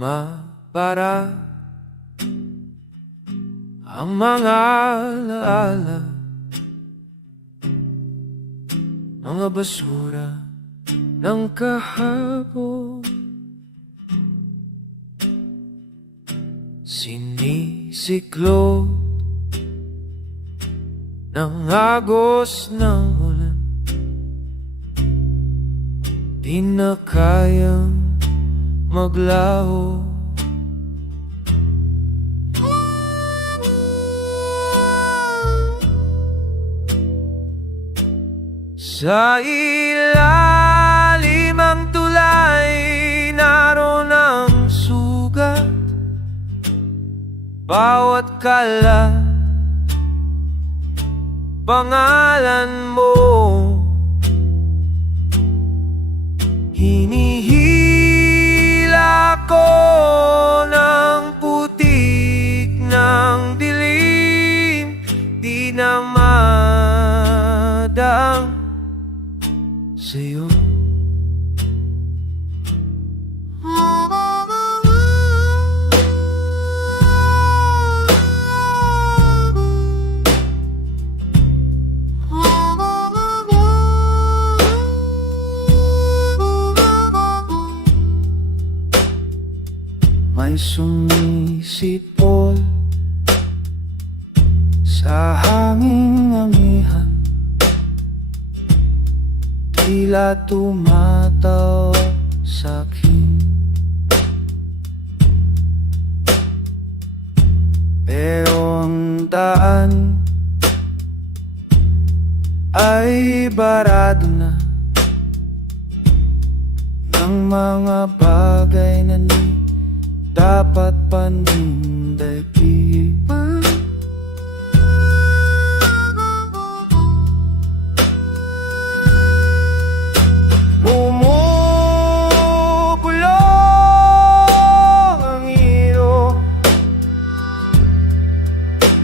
mapara ang mga alaala, mga basura ng kahapon. Sinisiklo ng agos ng ulan, di na kayang maglaho. Sa ilalim ang tulay, naroon ang sugat. Bawat kalat, pangalan mo. Hinihila ko ng putik ng dilim, di na madaang sa'yo. May sumisipol sa hanging amihan, tila tumataw sa'kin. Pero ang daan ay barado na ng mga bagay na dapat panindagipan. Bumubulong ang iro,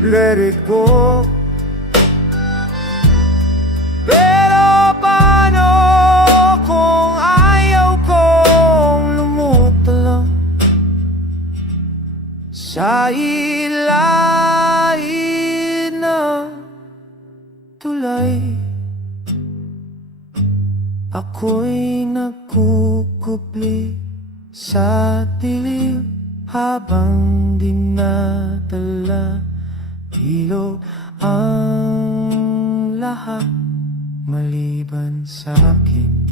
let it go. Pero paano kung ayaw kong lumutang sa ilalim ng tulay? Ako'y nagkukubli sa dilim habang dinadala ilog ang lahat maliban sa'kin.